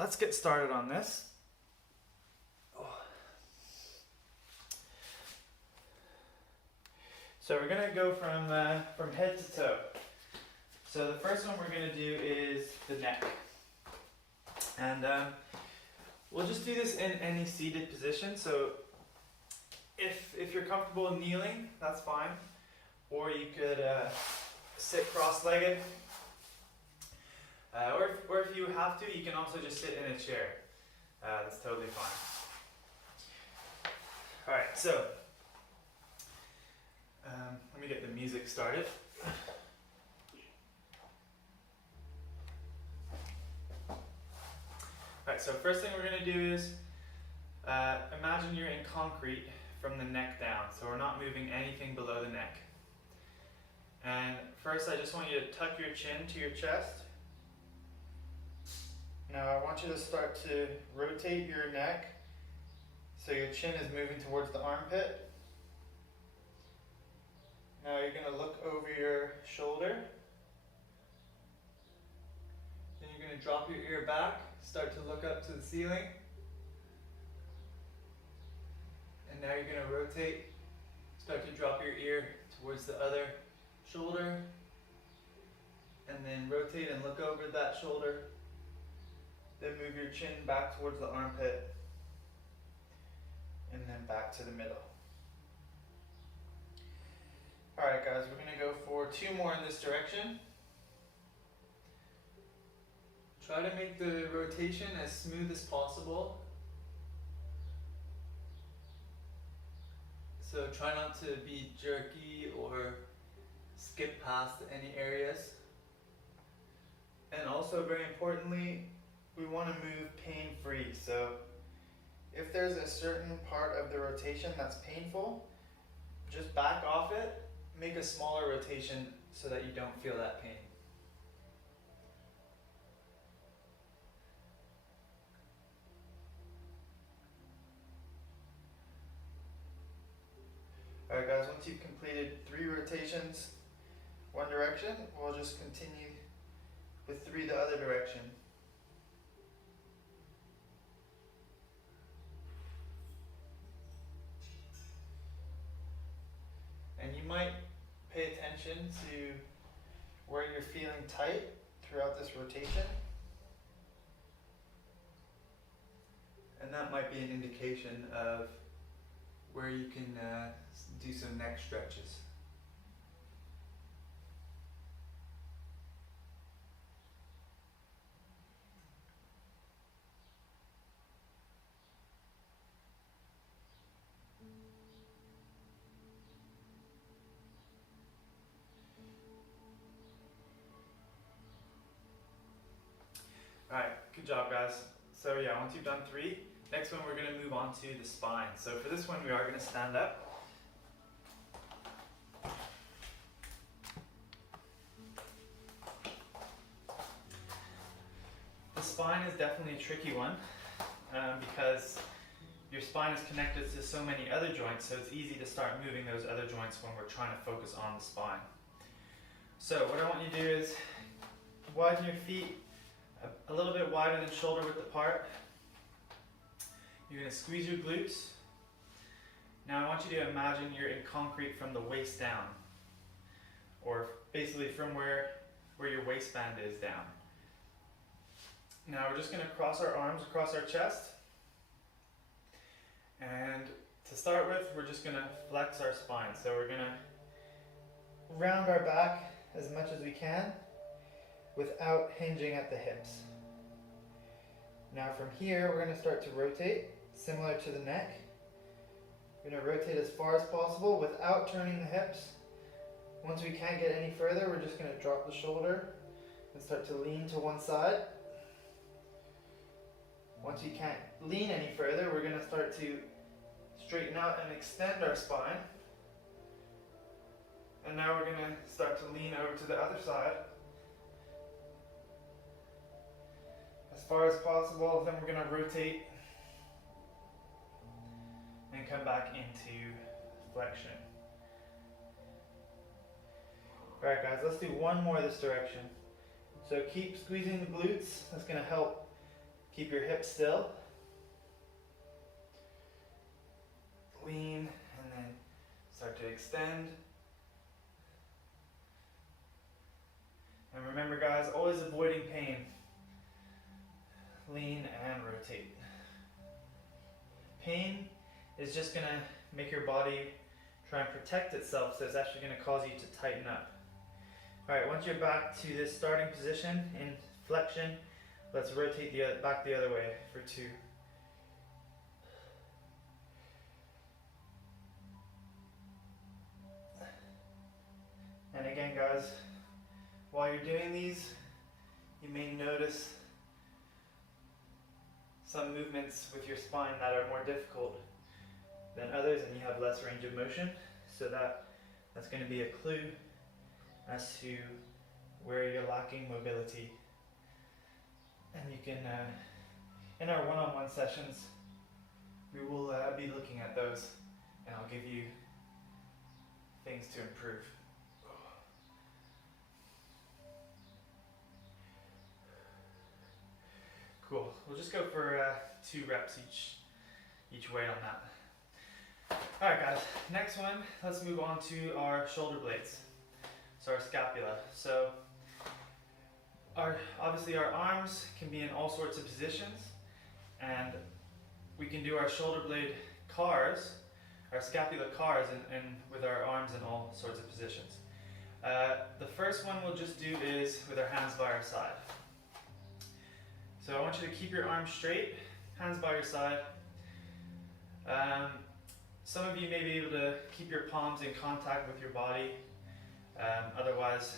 let's get started on this. So we're gonna go from head to toe. So the first one we're gonna do is the neck, and we'll just do this in any seated position. So if you're comfortable kneeling, that's fine, or you could sit cross-legged, or if you have to, you can also just sit in a chair. That's totally fine. All right, so let me get the music started. Alright, so first thing we're going to do is imagine you're in concrete from the neck down. So we're not moving anything below the neck. And first I just want you to tuck your chin to your chest. Now I want you to start to rotate your neck so your chin is moving towards the armpit. Now you're going to look over your shoulder. Then you're going to drop your ear back, start to look up to the ceiling. And now you're going to rotate, start to drop your ear towards the other shoulder. And then rotate and look over that shoulder. Then move your chin back towards the armpit. And then back to the middle. Alright guys, we're going to go for 2 more in this direction. Try to make the rotation as smooth as possible. So try not to be jerky or skip past any areas. And also, very importantly, we want to move pain-free. So if there's a certain part of the rotation that's painful, just back off it. Make a smaller rotation so that you don't feel that pain. Alright guys, once you've completed 3 rotations one direction, we'll just continue with 3 the other direction. And you might pay attention to where you're feeling tight throughout this rotation. And that might be an indication of where you can do some neck stretches. Alright, good job guys. So yeah, once you've done 3, next one we're going to move on to the spine. So for this one we are going to stand up. The spine is definitely a tricky one because your spine is connected to so many other joints, so it's easy to start moving those other joints when we're trying to focus on the spine. So what I want you to do is widen your feet a little bit wider than shoulder width apart. You're going to squeeze your glutes. Now I want you to imagine you're in concrete from the waist down, or basically from where your waistband is down. Now we're just going to cross our arms across our chest, and to start with we're just going to flex our spine. So we're going to round our back as much as we can without hinging at the hips. Now from here we're going to start to rotate similar to the neck. We're going to rotate as far as possible without turning the hips. Once we can't get any further, we're just going to drop the shoulder and start to lean to one side. Once you can't lean any further, we're going to start to straighten out and extend our spine. And now we're going to start to lean over to the other side as far as possible. Then we're going to rotate and come back into flexion. Alright guys, let's do one more this direction. So keep squeezing the glutes. That's going to help Keep your hips still. Lean and then start to extend. And remember guys, always avoiding pain. Lean and rotate. Pain is just going to make your body try and protect itself, so it's actually going to cause you to tighten up. Alright, once you're back to this starting position in flexion, let's rotate back the other way for 2. And again guys, while you're doing these, you may notice some movements with your spine that are more difficult than others and you have less range of motion. So that's going to be a clue as to where you're lacking mobility. And you can, in our one-on-one sessions, we will be looking at those and I'll give you things to improve. Cool. We'll just go for 2 reps each way on that. Alright guys, next one, let's move on to our shoulder blades. So our scapula. So obviously our arms can be in all sorts of positions, and we can do our shoulder blade cars, our scapula cars, and with our arms in all sorts of positions. The first one we'll just do is with our hands by our side. So I want you to keep your arms straight, hands by your side. Some of you may be able to keep your palms in contact with your body. Otherwise,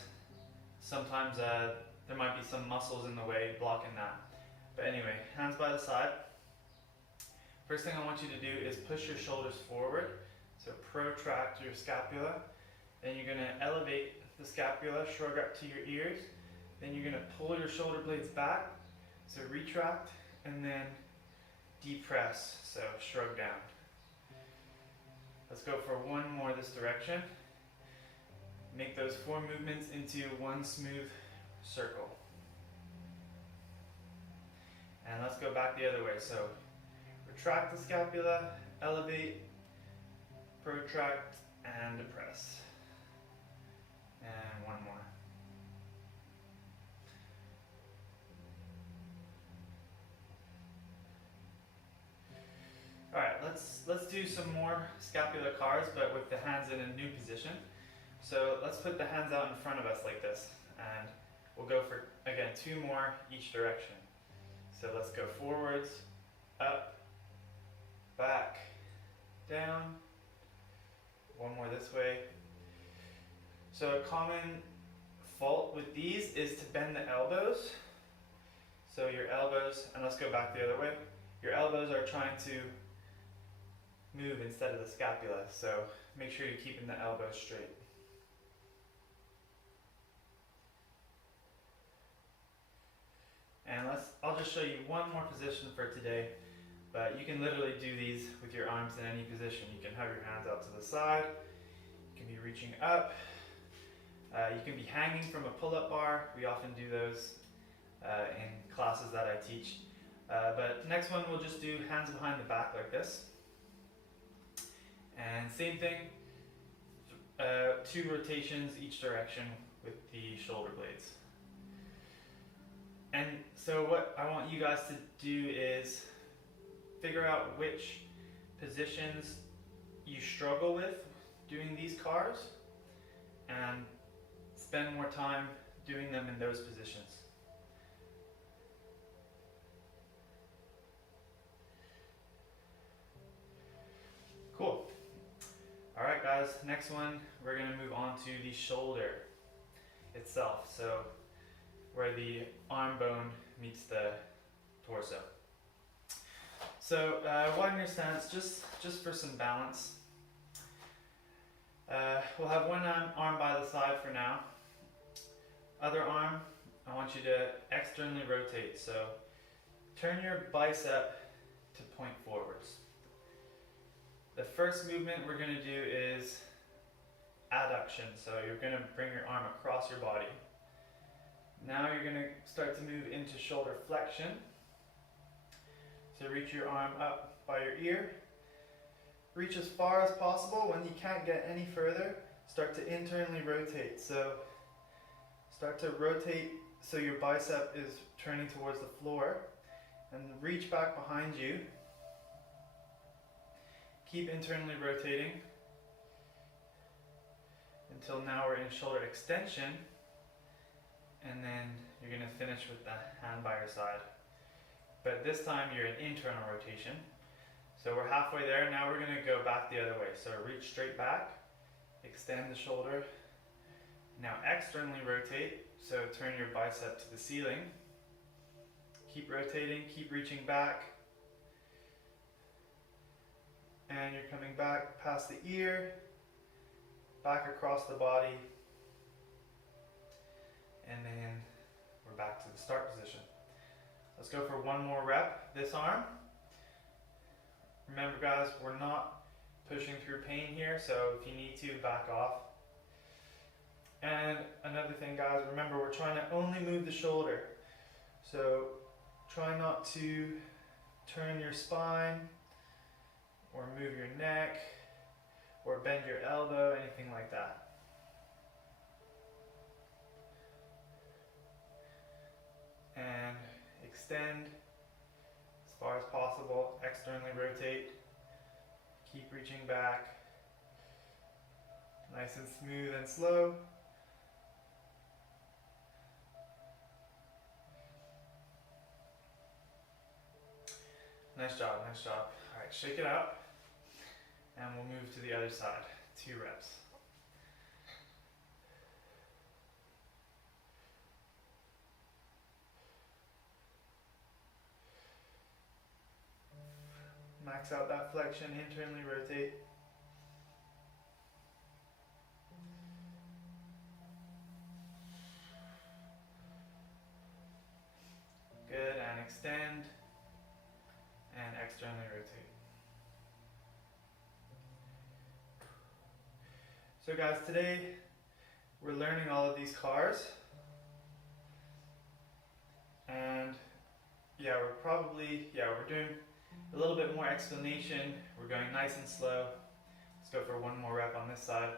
sometimes there might be some muscles in the way blocking that. But anyway, hands by the side. First thing I want you to do is push your shoulders forward. So protract your scapula. Then you're going to elevate the scapula, shrug up to your ears. Then you're going to pull your shoulder blades back. So retract and then depress. So shrug down. Let's go for one more this direction. Make those 4 movements into one smooth circle. And let's go back the other way. So retract the scapula, elevate, protract, and depress. And one more. Alright, let's do some more scapular cars, but with the hands in a new position. So let's put the hands out in front of us like this, and we'll go for, again, 2 more each direction. So let's go forwards, up, back, down, one more this way. So a common fault with these is to bend the elbows. So your elbows, and let's go back the other way, your elbows are trying to move instead of the scapula, so make sure you're keeping the elbows straight. And I'll just show you one more position for today, but you can literally do these with your arms in any position. You can have your hands out to the side, you can be reaching up, you can be hanging from a pull-up bar. We often do those in classes that I teach. But next one we'll just do hands behind the back like this. And same thing, 2 rotations each direction with the shoulder blades. And so what I want you guys to do is figure out which positions you struggle with doing these cars and spend more time doing them in those positions. Cool. Alright guys, next one we're going to move on to the shoulder itself. So where the arm bone meets the torso. So widen your stance just for some balance. We'll have one arm by the side for now. Other arm, I want you to externally rotate. So turn your bicep to point forwards. The first movement we're going to do is adduction. So you're going to bring your arm across your body. Now you're going to start to move into shoulder flexion. reach your arm up by your ear. Reach as far as possible. When you can't get any further, start to internally rotate. So start to rotate so your bicep is turning towards the floor, and reach back behind you. Keep internally rotating until now we're in shoulder extension, and then you're going to finish with the hand by your side. But this time you're in internal rotation. So we're halfway there. Now we're going to go back the other way. So reach straight back, extend the shoulder. Now externally rotate, so turn your bicep to the ceiling. Keep rotating, keep reaching back. And you're coming back past the ear, back across the body. And then we're back to the start position. Let's go for one more rep, this arm. Remember guys, we're not pushing through pain here, so if you need to, back off. And another thing guys, remember we're trying to only move the shoulder. So try not to turn your spine or move your neck or bend your elbow, anything like that. And extend as far as possible, externally rotate, keep reaching back, nice and smooth and slow. Nice job, nice job. All right, shake it out, and we'll move to the other side. 2 reps. Max out that flexion, internally rotate. Good, and extend. And externally rotate. So guys, today we're learning all of these cars. And yeah, we're doing a little bit more explanation. We're going nice and slow. Let's go for one more rep on this side.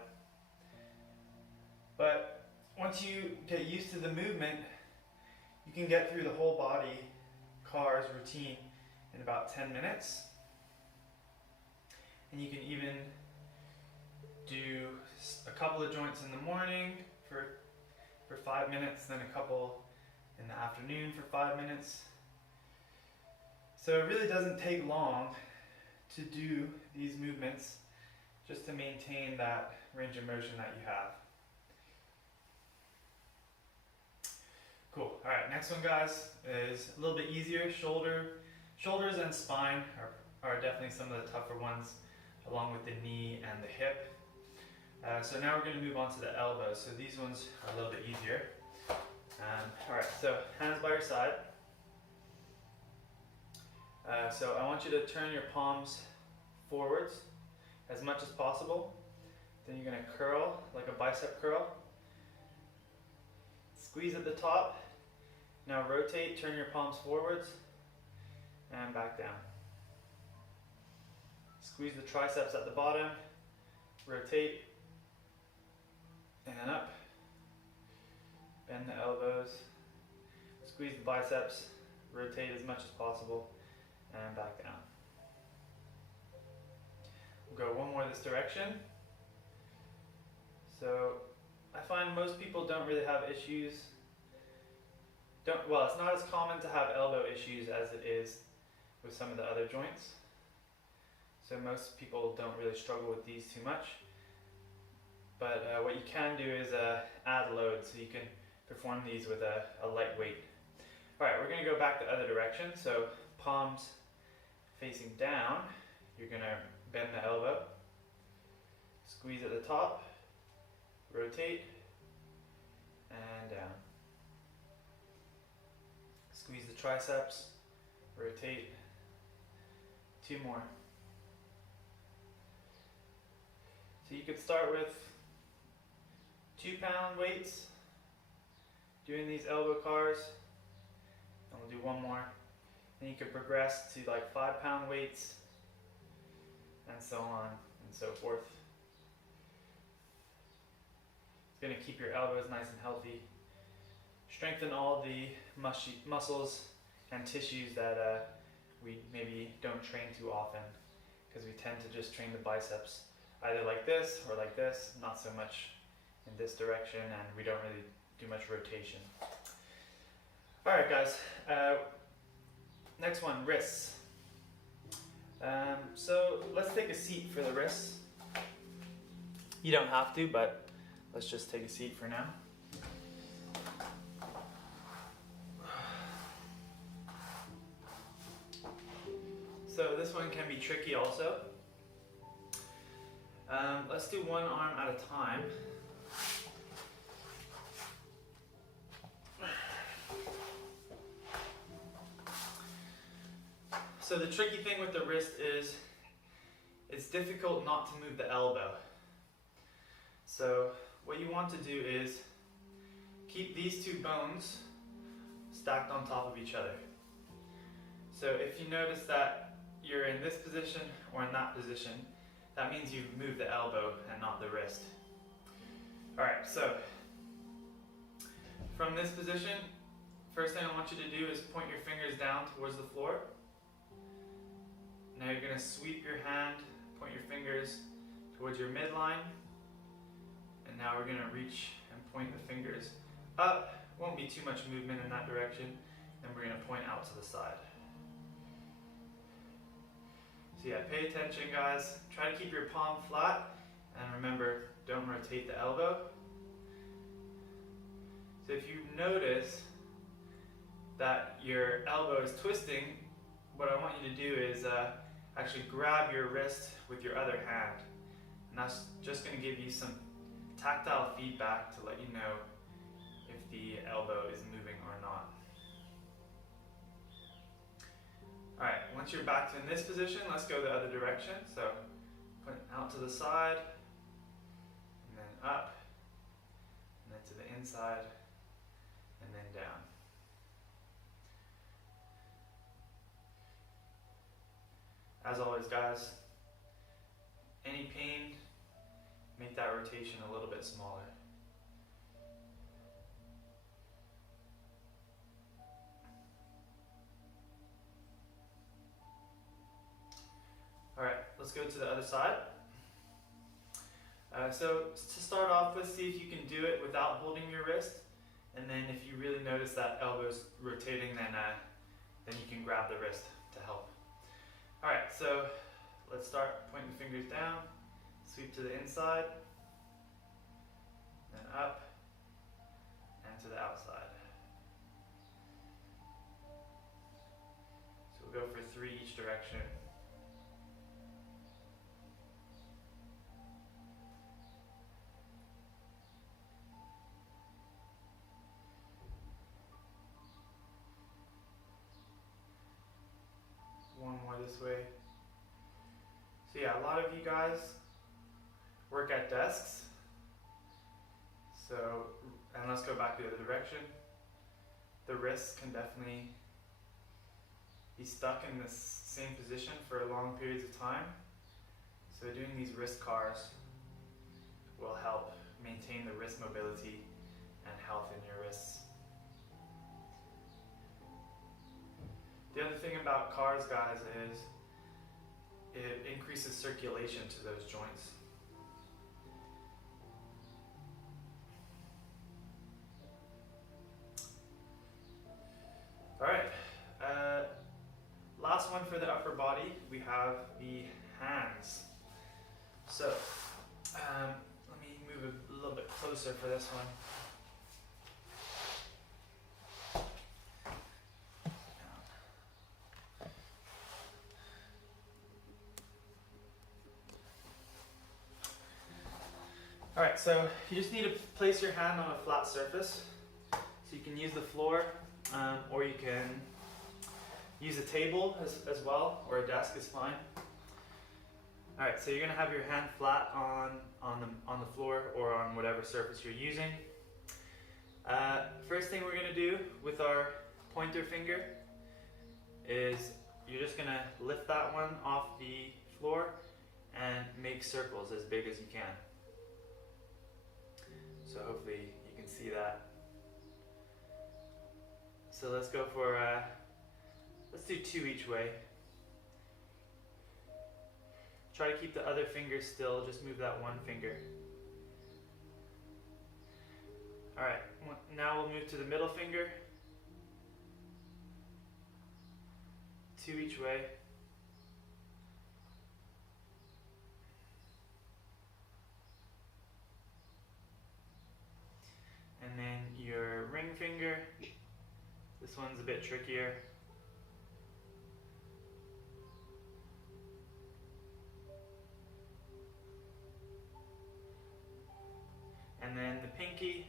But once you get used to the movement, you can get through the whole body cars routine in about 10 minutes. And you can even do a couple of joints in the morning for 5 minutes, then a couple in the afternoon for 5 minutes. So it really doesn't take long to do these movements just to maintain that range of motion that you have. Cool. All right, next one guys is a little bit easier. Shoulders and spine are definitely some of the tougher ones, along with the knee and the hip. So now we're going to move on to the elbows. So these ones are a little bit easier. All right, so hands by your side. So I want you to turn your palms forwards as much as possible. Then you're going to curl like a bicep curl. Squeeze at the top. Now rotate, turn your palms forwards and back down. Squeeze the triceps at the bottom. Rotate and up. Bend the elbows. Squeeze the biceps. Rotate as much as possible. And back down. We'll go one more this direction. So I find most people don't really have issues. Well, it's not as common to have elbow issues as it is with some of the other joints. So most people don't really struggle with these too much. But what you can do is add load, so you can perform these with a light weight. All right, we're going to go back the other direction. So palms facing down, you're going to bend the elbow, squeeze at the top, rotate, and down. Squeeze the triceps, rotate. 2 more. So you could start with 2-pound weights, doing these elbow cars, and we'll do one more. And you can progress to like 5-pound weights and so on and so forth. It's going to keep your elbows nice and healthy. Strengthen all the muscles and tissues that we maybe don't train too often, because we tend to just train the biceps either like this or like this, not so much in this direction, and we don't really do much rotation. Alright guys, next one, wrists. So let's take a seat for the wrists. You don't have to, but let's just take a seat for now. So this one can be tricky also. Let's do one arm at a time. So the tricky thing with the wrist is it's difficult not to move the elbow. So what you want to do is keep these two bones stacked on top of each other. So if you notice that you're in this position or in that position, that means you've moved the elbow and not the wrist. Alright, so from this position, first thing I want you to do is point your fingers down towards the floor. Now you're going to sweep your hand, point your fingers towards your midline, and now we're going to reach and point the fingers up. Won't be too much movement in that direction, and we're going to point out to the side. So yeah, pay attention guys. Try to keep your palm flat, and remember, don't rotate the elbow. So if you notice that your elbow is twisting, what I want you to do is actually grab your wrist with your other hand. And that's just going to give you some tactile feedback to let you know if the elbow is moving or not. Alright, once you're back to in this position, let's go the other direction. So point out to the side, and then up, and then to the inside, and then down. As always guys, any pain, make that rotation a little bit smaller. Alright, let's go to the other side. So to start off with, see if you can do it without holding your wrist, and then if you really notice that elbow's rotating, then you can grab the wrist to help. Alright, so let's start pointing the fingers down, sweep to the inside, then up, and to the outside. So we'll go for 3 each direction. One more this way. So yeah, a lot of you guys work at desks. So, and let's go back the other direction. The wrists can definitely be stuck in this same position for long periods of time. So doing these wrist cars will help maintain the wrist mobility and health in your wrists. The other thing about cars, guys, is it increases circulation to those joints. Alright, last one for the upper body, we have the hands. So, let me move a little bit closer for this one. Alright, so you just need to place your hand on a flat surface. So you can use the floor, or you can use a table as well, or a desk is fine. Alright, so you're going to have your hand flat on the floor or on whatever surface you're using. First thing we're going to do with our pointer finger is you're just gonna lift that one off the floor and make circles as big as you can. So hopefully you can see that. So let's go for, let's do 2 each way. Try to keep the other finger still, just move that one finger. Alright, now we'll move to the middle finger. 2 each way. And then your ring finger. This one's a bit trickier. And then the pinky.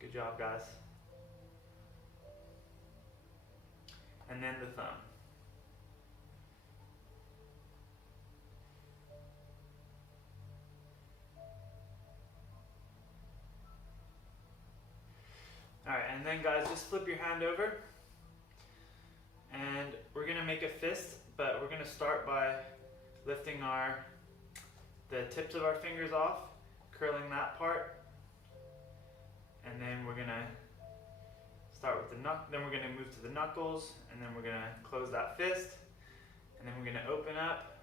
Good job, guys. And then the thumb. Alright, and then guys, just flip your hand over. And we're gonna make a fist, but we're gonna start by lifting the tips of our fingers off, curling that part. And then we're gonna start with then we're gonna move to the knuckles, and then we're gonna close that fist, and then we're gonna open up,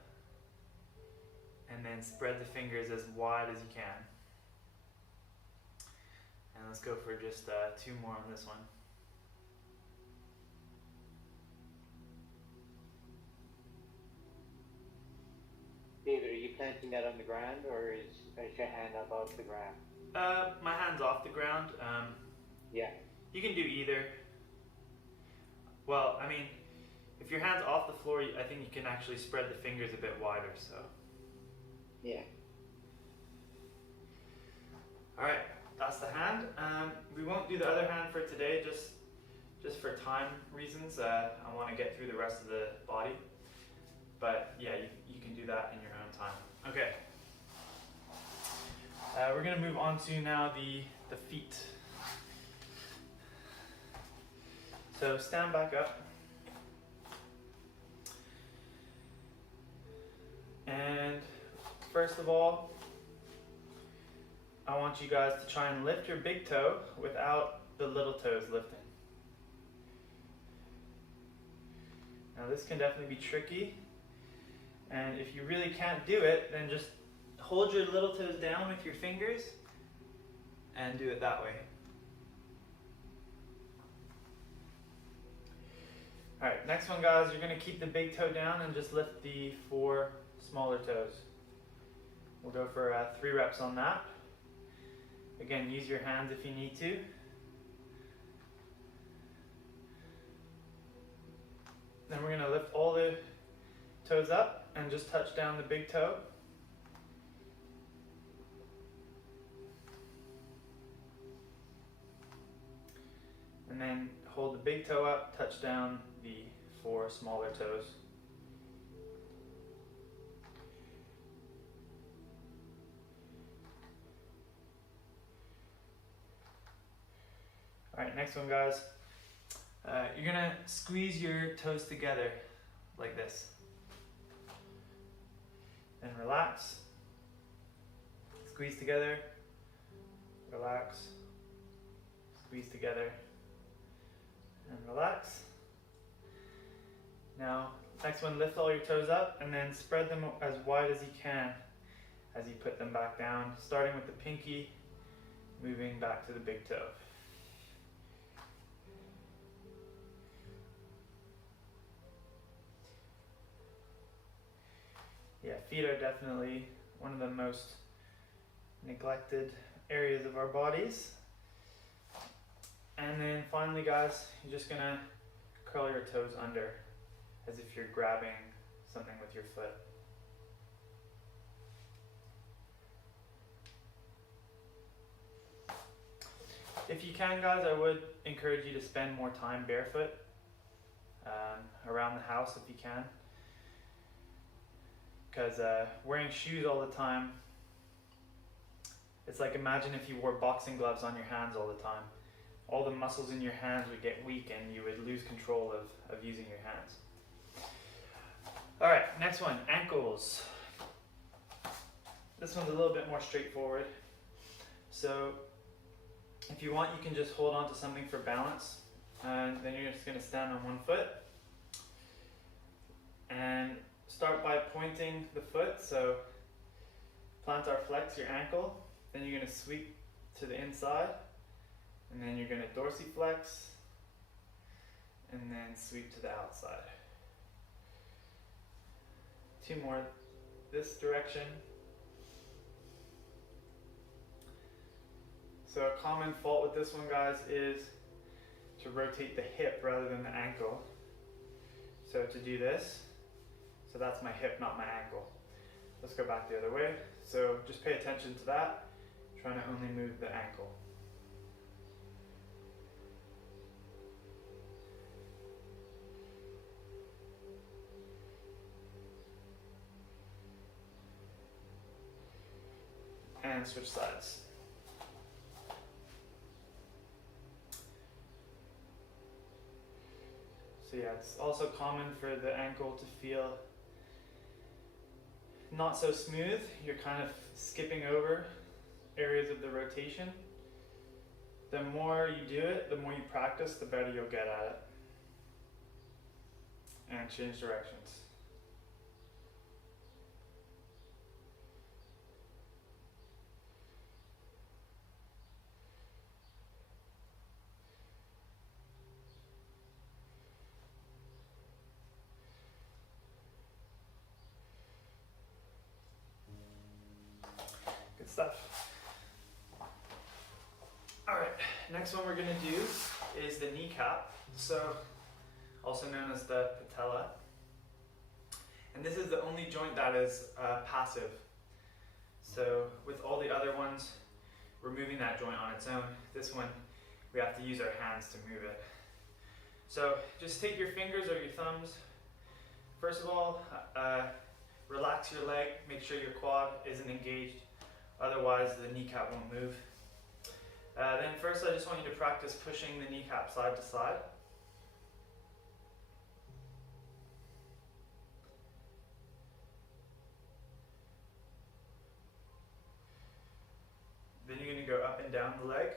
and then spread the fingers as wide as you can. And let's go for just 2 more on this one. David, are you planting that on the ground, or is your hand above the ground? My hand's off the ground. Yeah. You can do either. Well, I mean, if your hand's off the floor, I think you can actually spread the fingers a bit wider, so. Yeah. Alright, that's the hand. We won't do the other hand for today, just for time reasons. I want to get through the rest of the body. But yeah, you can do that in your own time. Okay. We're going to move on to now the feet. So stand back up. And first of all, I want you guys to try and lift your big toe without the little toes lifting. Now this can definitely be tricky. And if you really can't do it, then just hold your little toes down with your fingers and do it that way. Alright, next one guys, you're going to keep the big toe down and just lift the 4 smaller toes. We'll go for 3 reps on that. Again, use your hands if you need to. Then we're going to lift all the toes up and just touch down the big toe. And then hold the big toe up, touch down the 4 smaller toes. Alright, next one guys. You're gonna squeeze your toes together like this. And relax. Squeeze together. Relax. Squeeze together. And relax. Now, next one, lift all your toes up and then spread them as wide as you can as you put them back down, starting with the pinky, moving back to the big toe. Yeah, feet are definitely one of the most neglected areas of our bodies. And then finally guys, you're just gonna curl your toes under as if you're grabbing something with your foot. If you can guys, I would encourage you to spend more time barefoot around the house if you can. Because wearing shoes all the time It's like, imagine if you wore boxing gloves on your hands all the time. All the muscles in your hands would get weak and you would lose control of using your hands. All right, next one, ankles. This one's a little bit more straightforward. So if you want, you can just hold on to something for balance, and then you're just going to stand on one foot and start by pointing the foot. So plantar flex your ankle, then you're going to sweep to the inside, and then you're going to dorsiflex, and then sweep to the outside. 2 more this direction. So a common fault with this one, guys, is to rotate the hip rather than the ankle. So to do this, so that's my hip, not my ankle. Let's go back the other way. So just pay attention to that, trying to only move the ankle. And switch sides. So yeah, it's also common for the ankle to feel not so smooth. You're kind of skipping over areas of the rotation. The more you do it, the more you practice, the better you'll get at it. And change directions. Good stuff. All right, next one we're gonna do is the kneecap. So, also known as the patella. And this is the only joint that is passive. So with all the other ones, we're moving that joint on its own. This one, we have to use our hands to move it. So just take your fingers or your thumbs. First of all, relax your leg, make sure your quad isn't engaged. Otherwise, the kneecap won't move. Then first, I just want you to practice pushing the kneecap side to side. Then you're going to go up and down the leg.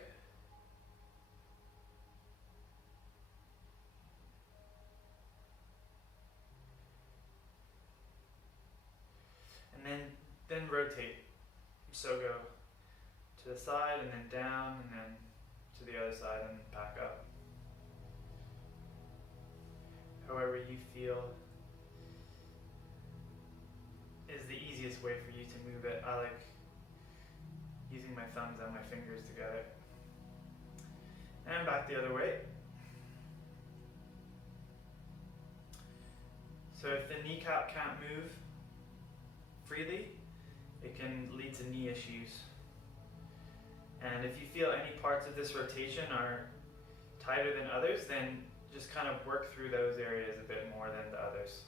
And then rotate. So go to the side and then down and then to the other side and back up. However you feel is the easiest way for you to move it. I like using my thumbs and my fingers together. And back the other way. So if the kneecap can't move freely, it can lead to knee issues. And if you feel any parts of this rotation are tighter than others, then just kind of work through those areas a bit more than the others.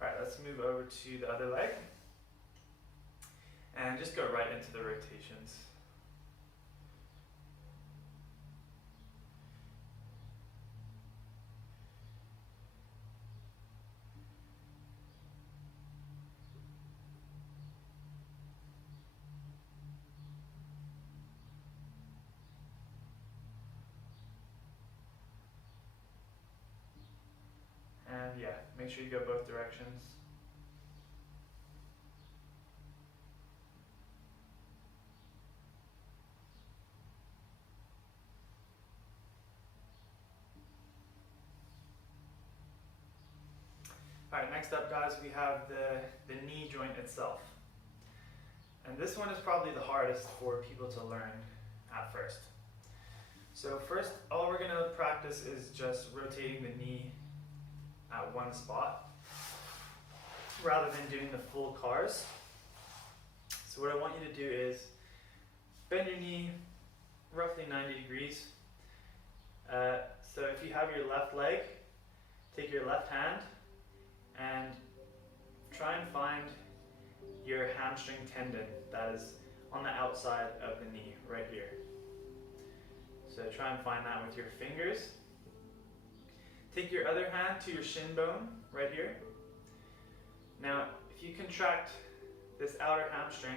Alright, let's move over to the other leg. And just go right into the rotations. And yeah, make sure you go both directions. Alright, next up, guys, we have the knee joint itself. And this one is probably the hardest for people to learn at first. So first, all we're going to practice is just rotating the knee at one spot rather than doing the full cars. So what I want you to do is bend your knee roughly 90 degrees. So if you have your left leg, take your left hand and try and find your hamstring tendon that is on the outside of the knee, right here. So try and find that with your fingers. Take your other hand to your shin bone, right here. Now, if you contract this outer hamstring,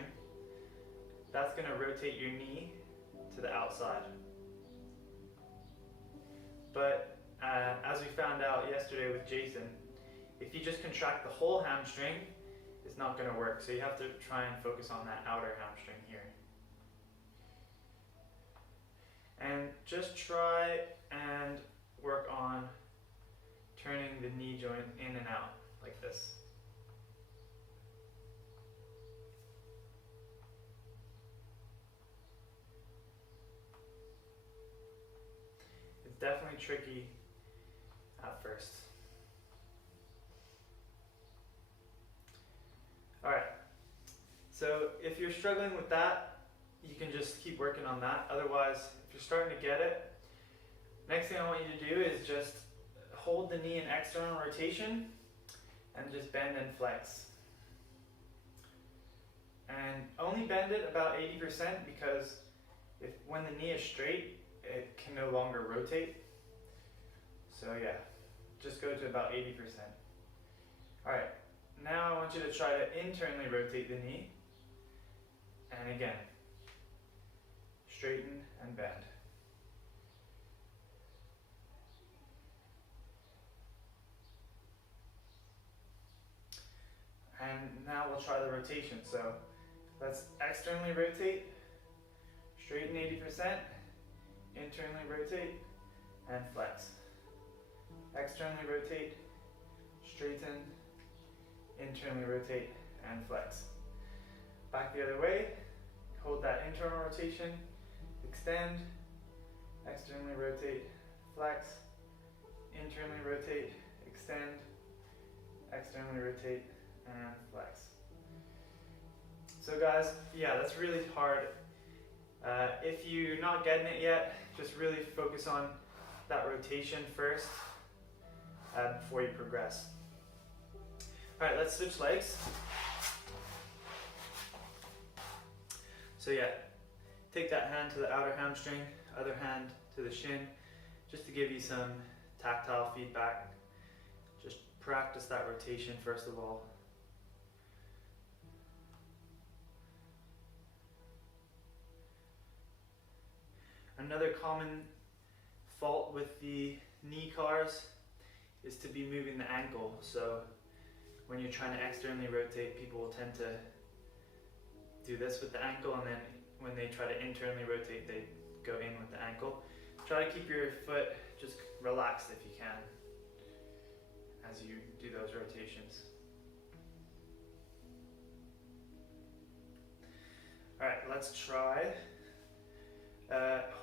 that's going to rotate your knee to the outside. But as we found out yesterday with Jason, if you just contract the whole hamstring, it's not going to work. So you have to try and focus on that outer hamstring here. And just try and work on turning the knee joint in and out like this. It's definitely tricky at first. Alright, so if you're struggling with that, you can just keep working on that. Otherwise, if you're starting to get it, next thing I want you to do is just hold the knee in external rotation and just bend and flex. And only bend it about 80% because when the knee is straight, it can no longer rotate. So yeah, just go to about 80%. Alright, now I want you to try to internally rotate the knee. And again, straighten and bend. And now we'll try the rotation. So let's externally rotate, straighten 80%, internally rotate, and flex. Externally rotate, straighten, internally rotate, and flex. Back the other way, hold that internal rotation, extend, externally rotate, flex, internally rotate, extend, externally rotate, and flex. So guys, yeah, that's really hard. If you're not getting it yet, just really focus on that rotation first before you progress. Alright, let's switch legs. So yeah, take that hand to the outer hamstring, other hand to the shin, just to give you some tactile feedback. Just practice that rotation first of all. Another common fault with the knee cars is to be moving the ankle. So when you're trying to externally rotate, people will tend to do this with the ankle, and then when they try to internally rotate, they go in with the ankle. Try to keep your foot just relaxed if you can as you do those rotations. Alright, let's try.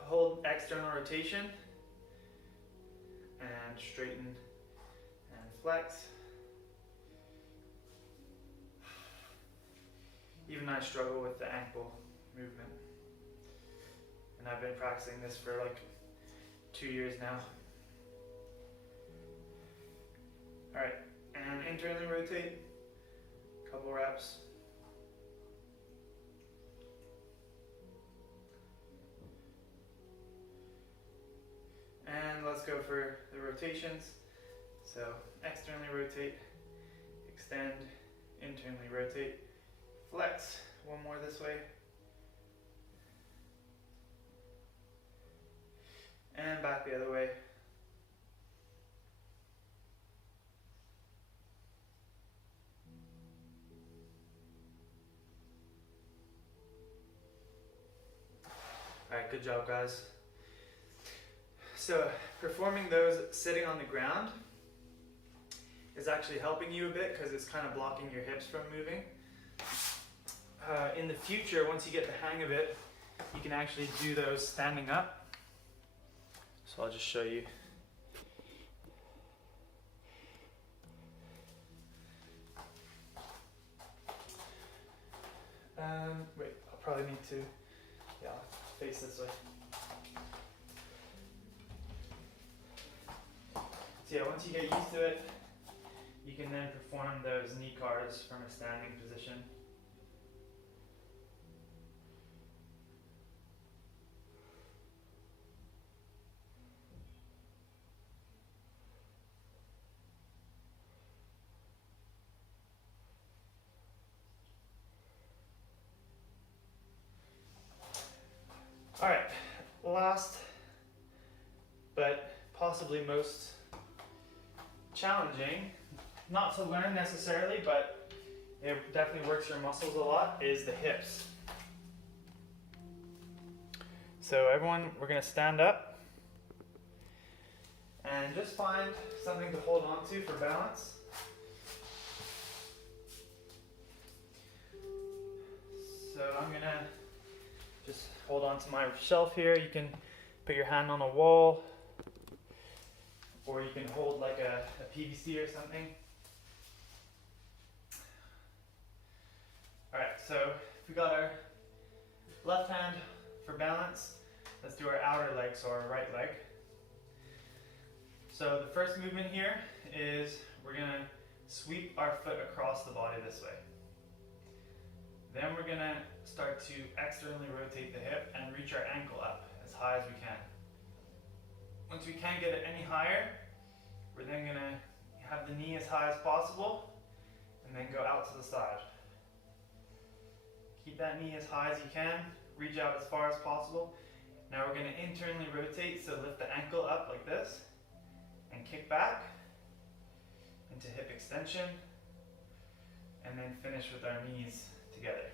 Hold external rotation and straighten and flex. Even I struggle with the ankle movement, and I've been practicing this for like 2 years now. Alright, and internally rotate, couple reps. And let's go for the rotations. So externally rotate, extend, internally rotate, flex. One more this way. And back the other way. Alright, good job guys. So performing those sitting on the ground is actually helping you a bit because it's kind of blocking your hips from moving. In the future, once you get the hang of it, you can actually do those standing up. So I'll just show you. Wait, I'll probably need to, yeah, I'll face this way. So yeah, once you get used to it, You can then perform those knee cars from a standing position. All right, last but possibly most challenging, not to learn necessarily, but it definitely works your muscles a lot, is the hips. So everyone, we're gonna stand up and just find something to hold on to for balance. So I'm gonna just hold on to my shelf here. You can put your hand on a wall, or you can hold like a PVC or something. All right, so we got our left hand for balance. Let's do our outer leg, so our right leg. So the first movement here is we're gonna sweep our foot across the body this way. Then we're gonna start to externally rotate the hip and reach our ankle up as high as we can. Once we can't get it any higher, we're then gonna have the knee as high as possible and then go out to the side. Keep that knee as high as you can, reach out as far as possible. Now we're gonna internally rotate, so lift the ankle up like this and kick back into hip extension, and then finish with our knees together.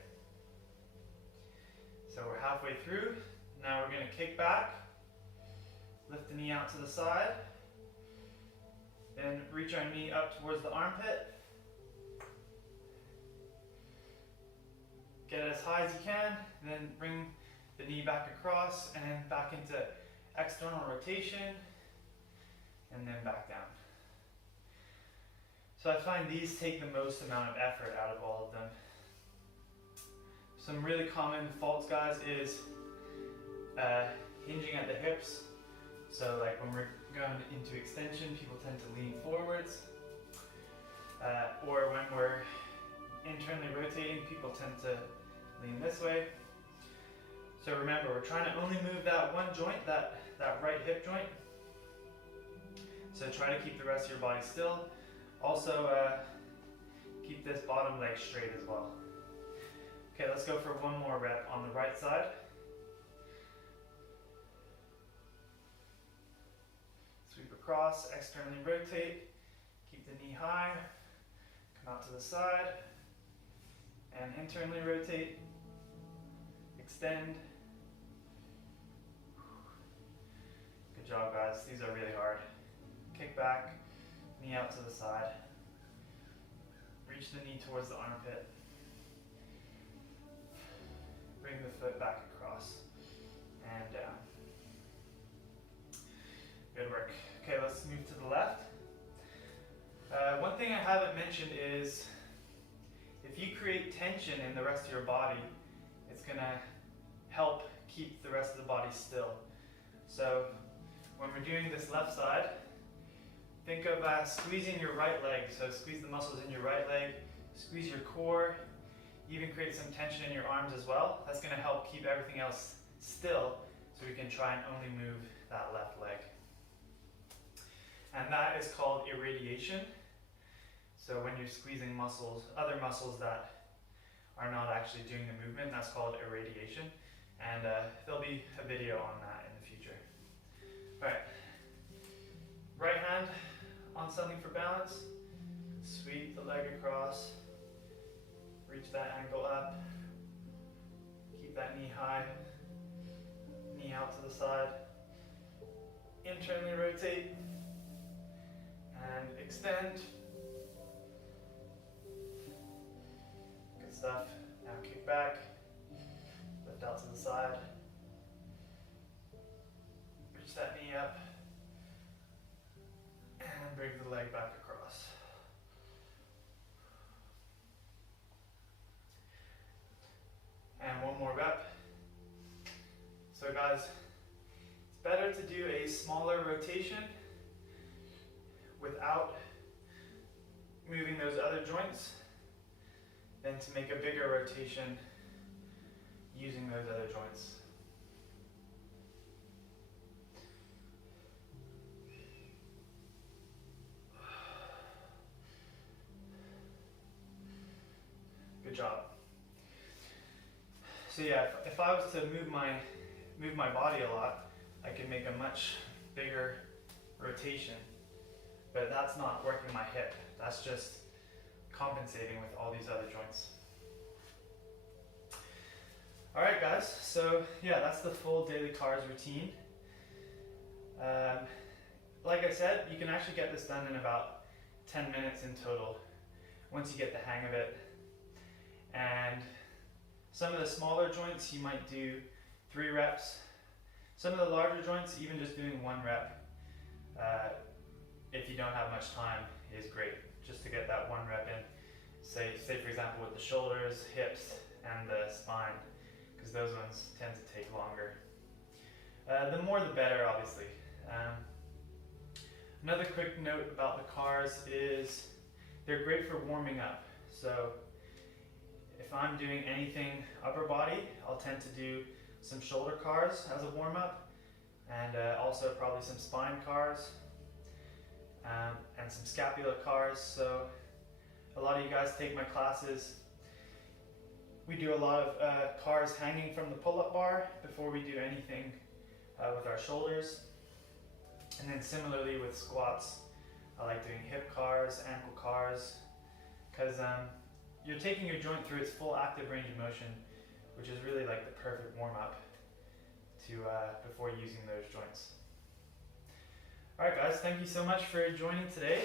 So we're halfway through. Now we're gonna kick back, lift the knee out to the side, then reach our knee up towards the armpit. Get it as high as you can, then bring the knee back across and back into external rotation, and then back down. So I find these take the most amount of effort out of all of them. Some really common faults, guys, is hinging at the hips. So like when we're going into extension, people tend to lean forwards. Or when we're internally rotating, people tend to lean this way. So remember, we're trying to only move that one joint, that right hip joint. So try to keep the rest of your body still. Also, keep this bottom leg straight as well. Okay, let's go for one more rep on the right side. Sweep across, externally rotate, keep the knee high, come out to the side, and internally rotate, extend. Good job, guys. These are really hard. Kick back, knee out to the side. Reach the knee towards the armpit. Bring the foot back across and down. Good work. Okay, let's move to the left. One thing I haven't mentioned is if you create tension in the rest of your body, it's gonna help keep the rest of the body still. So when we're doing this left side, think of squeezing your right leg. So squeeze the muscles in your right leg, squeeze your core, even create some tension in your arms as well. That's gonna help keep everything else still so we can try and only move that left leg. And that is called irradiation. So when you're squeezing muscles, other muscles that are not actually doing the movement, that's called irradiation. And there'll be a video on that in the future. All right, right hand on something for balance. Sweep the leg across, reach that ankle up, keep that knee high, knee out to the side, internally rotate, and extend. Good stuff. Now kick back, lift out to the side, reach that knee up, and bring the leg back across. And one more rep. So guys, it's better to do a smaller rotation without moving those other joints than to make a bigger rotation using those other joints. Good job. So yeah, if I was to move my body a lot, I could make a much bigger rotation, but that's not working my hip. That's just compensating with all these other joints. All right, guys. So yeah, that's the full daily cars routine. Like I said, you can actually get this done in about 10 minutes in total once you get the hang of it. And some of the smaller joints you might do 3 reps. Some of the larger joints, even just doing 1 rep, if you don't have much time, is great. Just to get that 1 rep in. Say for example with the shoulders, hips, and the spine, because those ones tend to take longer. The more the better, obviously. Another quick note about the cars is they're great for warming up. So if I'm doing anything upper body, I'll tend to do some shoulder cars as a warm-up, and also probably some spine cars, and some scapula cars. So a lot of you guys take my classes. We do a lot of cars hanging from the pull-up bar before we do anything with our shoulders. And then similarly with squats, I like doing hip cars, ankle cars, because you're taking your joint through its full active range of motion, which is really like the perfect warm-up to before using those joints. All right, guys, thank you so much for joining today.